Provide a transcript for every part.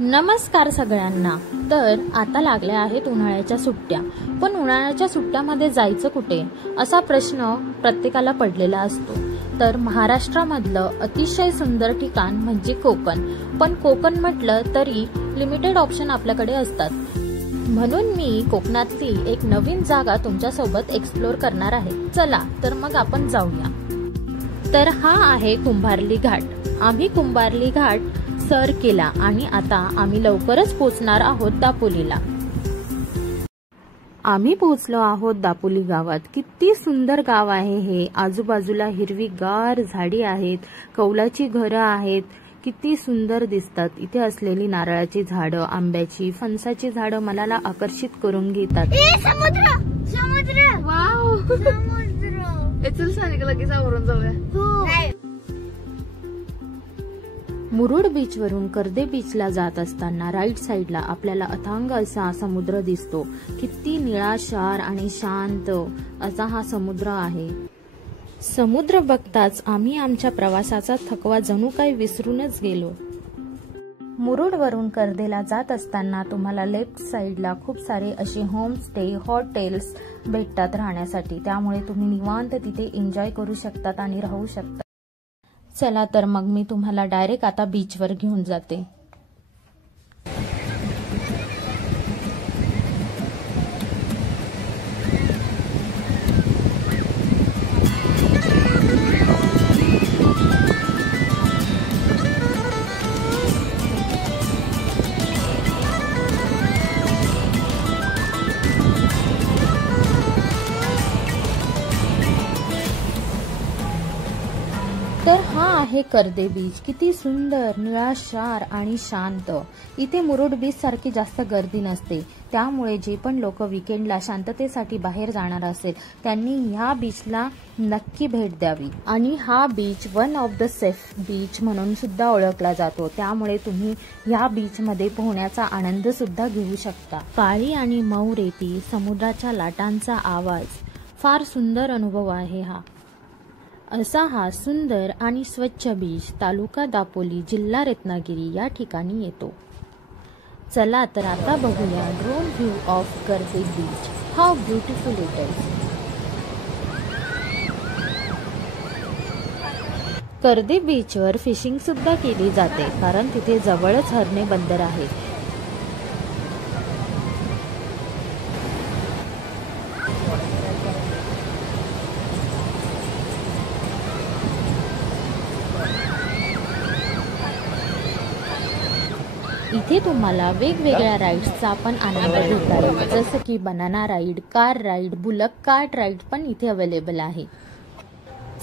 नमस्कार सगळ्यांना। तर आता लागल्या आहेत उन्हाळ्याच्या सुट्ट्या, पण उन्हाळ्याच्या सुट्ट्यामध्ये जायचं कुठे असा प्रश्न प्रत्येकाला पडलेला असतो। तर महाराष्ट्रामधलं अतिशय सुंदर ठिकाण म्हणजे कोकण, पण कोकण म्हटलं तरी लिमिटेड ऑप्शन आपल्याकडे असतात। म्हणून मी कोकणातली एक नवीन जागा तुमच्यासोबत एक्सप्लोर करणार आहे। चला तर मग आपण जाऊया। तर हा आहे कुंभार्ली घाट। आम्ही कुंभार्ली घाट सर केला आणि आता आम्ही लवकरच पोहोचणार आहोत दापोलीला। आम्ही पोहोचलो आहोत दापोली गावात। किती सुंदर गाव आहे हे। आजूबाजूला हिरवीगार झाडी आहेत, कौलाची घरं आहेत, किती सुंदर दिसतात। इथे असलेली नारळाची झाडं, आंब्याची, फणसाची झाडं मनाला आकर्षित करून घेतात। समुद्र समुद्र वाव समुद्र इथून सांगितलं की सावरून जाऊया। मुरुड बीच वरून कर्दे बीचला जात असताना राईट साइडला आपल्याला अथांग असा समुद्र दिसतो। किती निळाशार आणि शांत असा हा समुद्र आहे। समुद्र बघताच आम्ही आमच्या प्रवासाचा थकवा जणू काही विसरूनच गेलो। मुरुड वरून कर्देला जात असताना तुम्हाला लेफ्ट साइडला खूप सारे असे होमस्टे, हॉटेल्स भेटतात राहण्यासाठी, त्यामुळे तुम्ही निवांत तिथे एन्जॉय करू शकतात आणि राहू शकता। चला तर मग मी तुम्हाला डायरेक्ट आता बीचवर घेऊन जाते। तर हा आहे कर्दे बीच। किती सुंदर, निळाशार आणि शांत। इथे मुरुड बीच सारखी जास्त गर्दी नसते, त्यामुळे जे पण लोक वीकेंडला शांततेसाठी बाहेर जाणार असेल त्यांनी ह्या बीचला नक्की भेट द्यावी। आणि हा beach one of the safe beach म्हणून सुद्धा ओळखला जातो, त्यामुळे तुम्ही ह्या बीच मध्ये पोहण्याचा आनंद सुद्धा घेऊ शकता। काळी आणि मऊ रेती, समुद्राच्या लाटांचा आवाज, फार सुंदर अनुभव आहे हा। असा हा सुंदर आणि स्वच्छ बीच तालुका दापोली, जिल्हा रत्नागिरी या ठिकाणी येतो। चला तर आता बघूया drone view of Karde beach. How beautiful it is. Karde बीचवर फिशिंग सुद्धा केली जाते, कारण तिथे जवळच हरणे बंदर आहे। इथे तुम्हाला वेगवेगळ्या राईड्सचा पण आनंद घेता येईल, जसं की banana ride, car ride, bullock cart ride पण इथे अवेलेबल आहे।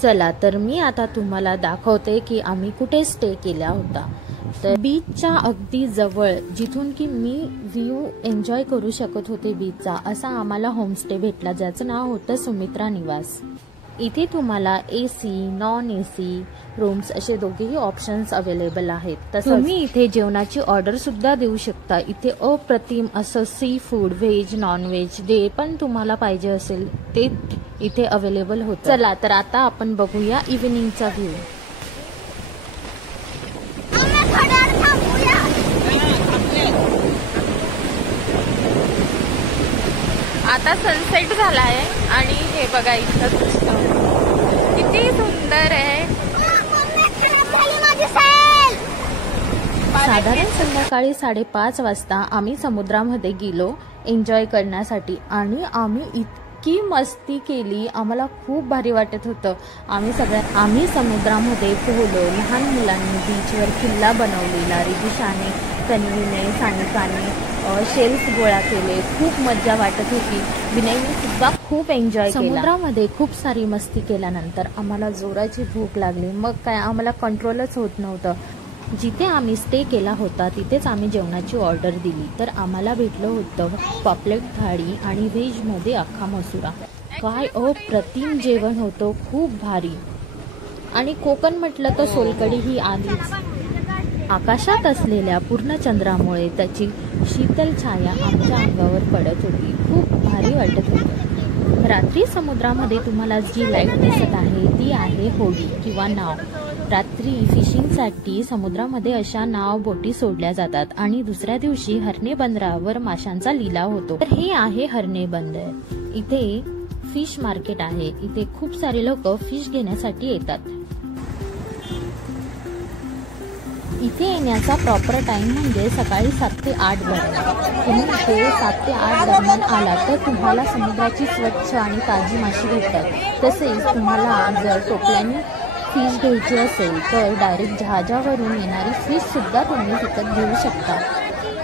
चला तर मी आता तुम्हाला दाखवते की आम्ही कुठे स्टे केला होता। तर बीचच्या अगदी जवळ, जिथून की मी व्ह्यू एन्जॉय करू शकत होते बीचचा, असा आम्हाला होमस्टे भेटला, ज्याचं नाव होतं सुमित्रा निवास। इथे तुम्हाला एसी, नॉन एसी रूम्स असे दोघेही ऑप्शन्स अवेलेबल आहेत। तसंच तुम्ही इथे जेवणाची ऑर्डर सुद्धा देऊ शकता। इथे अप्रतिम असं seafood, veg, non veg जे पण तुम्हाला पाहिजे असेल ते इथे अवेलेबल होतं। चला तर आता आपण बघूया इव्हिनिंगचा व्ह्यू। आता सनसेट झाला आहे आणि हे बघा इथलं दृश्य किती सुंदर आहे। साधारण संध्याकाळी 5:30 वाजता आम्ही समुद्रामध्ये गेलो एन्जॉय करण्यासाठी आणि आम्ही इतकी मस्ती केली, आम्हाला खूप भारी वाटत होतं। आम्ही समुद्रामध्ये पोहलो। लहान मुलांनी बीचवर किल्ला बनवलेला, रिदिशाने, तन्वीने, सानिकाने शेल्स गोळा केले। खूप मजा वाटत होती। विनयने सुद्धा खूप एन्जॉय केला। समुद्रामध्ये खूप सारी मस्ती केल्यानंतर आम्हाला जोराची भूक लागली, मग काय आम्हाला कंट्रोलच होत नव्हतं। जिथे आम्ही स्टे केला होता तिथेच आम्ही जेवणाची ऑर्डर दिली, तर आम्हाला भेटलं होतं पॉपलेट थाळी आणि व्हेजमध्ये अख्खा मसुरा। काय अप्रतिम जेवण होतं, खूप भारी। आणि कोकण म्हटलं तर सोलकढी ही आलीच। आकाशात असलेल्या पूर्ण चंद्रामुळे त्याची शीतल छाया आमच्या अंगावर पडत होती, खूप भारी वाटत होतं। रात्री समुद्रामध्ये तुम्हाला जी लाईट दिसत आहे ती आहे होडी किंवा नाव. रात्री फिशिंगसाठी समुद्रामध्ये अशा नाव बोटी सोडल्या जातात आणि दुसऱ्या दिवशी हरणे बंदरावर माशांचा लिलाव होतो. तर हे आहे हरणे बंदर. इथे फिश मार्केट आहे. इथे खूप सारे लोक फिश घेण्यासाठी येतात. इथे येण्याचा प्रॉपर टाइम म्हणजे सकाळी 7 ते 8 दरम्यान. तुम्ही इथे 7 ते 8 दरम्यान आला तर तुम्हाला समुद्राची स्वच्छ आणि ताजी माशी भेटतात. तसेच तुम्हाला जर टोपल्याने फिश घ्यायची असेल तर डायरेक्ट जहाजावरून येणारी फिश सुद्धा तुम्ही विकत घेऊ शकता.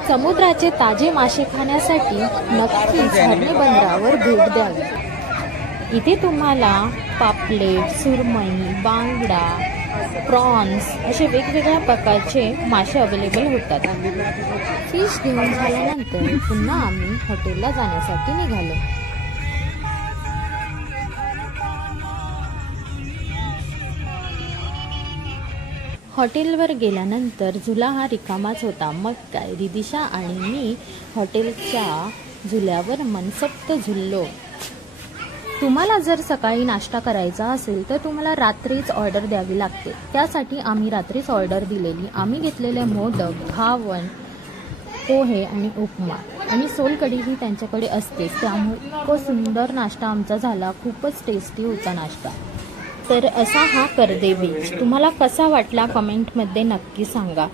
समुद्राचे ताजे मासे खाण्यासाठी नक्कीच हरणे बंदरावर भेट द्यावी. इथे तुम्हाला पापलेट, सुरमई, बांगडा, प्रॉन्स असे वेगवेगळ्या प्रकारचे मासे अवेलेबल होतात. फिश घेऊन झाल्यानंतर पुन्हा आम्ही हॉटेलला जाण्यासाठी निघालो. हॉटेलवर गेल्यानंतर झुला हा रिकामाच होता. मग काय, रिदिशा आणि मी हॉटेलच्या झुल्यावर मनसोक्त झुललो. तुम्हाला जर सकाळी नाश्ता करायचा असेल तर तुम्हाला रात्रीच ऑर्डर द्यावी लागते. त्यासाठी आम्ही रात्रीच ऑर्डर दिलेली. आम्ही घेतलेले मोदक, घावण, पोहे आणि उपमा आणि सोलकढीही त्यांच्याकडे असतेच. त्यामुळे इतकं सुंदर नाश्ता आमचा झाला. खूपच टेस्टी होता नाश्ता. तर असा हा कर्दे बीच तुम्हाला कसा वाटला कमेंटमध्ये नक्की सांगा.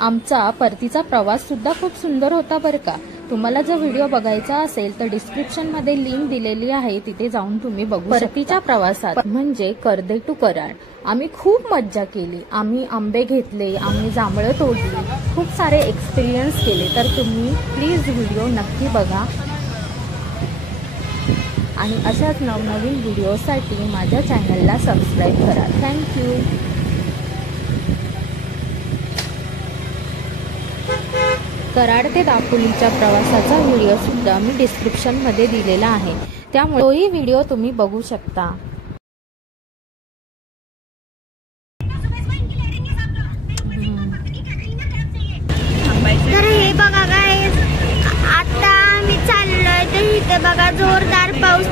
आमचा परतीचा प्रवास सुद्धा खूप सुंदर होता बरं का. तुम्हाला जर व्हिडिओ बघायचा असेल तर डिस्क्रिप्शनमध्ये लिंक दिलेली आहे, तिथे जाऊन तुम्ही बघू. परतीच्या प्रवासात म्हणजे कर्दे टू कराड आम्ही खूप मज्जा केली. आम्ही आंबे घेतले, आम्ही जांभळं तोडली, खूप सारे एक्सपिरियन्स केले. तर तुम्ही प्लीज व्हिडिओ नक्की बघा आणि अशाच नवनवीन व्हिडिओसाठी माझ्या चॅनलला सबस्क्राईब करा. थँक्यू. कराड ते दापोलीच्या प्रवासाचा व्हिडिओ सुद्धा मी डिस्क्रिप्शनमध्ये दिलेला आहे, त्यामुळे तोही व्हिडिओ तुम्ही बघू शकता. तर हे बघा काय आता आम्ही चाललोय तर इथे बघा जोरदार पाऊस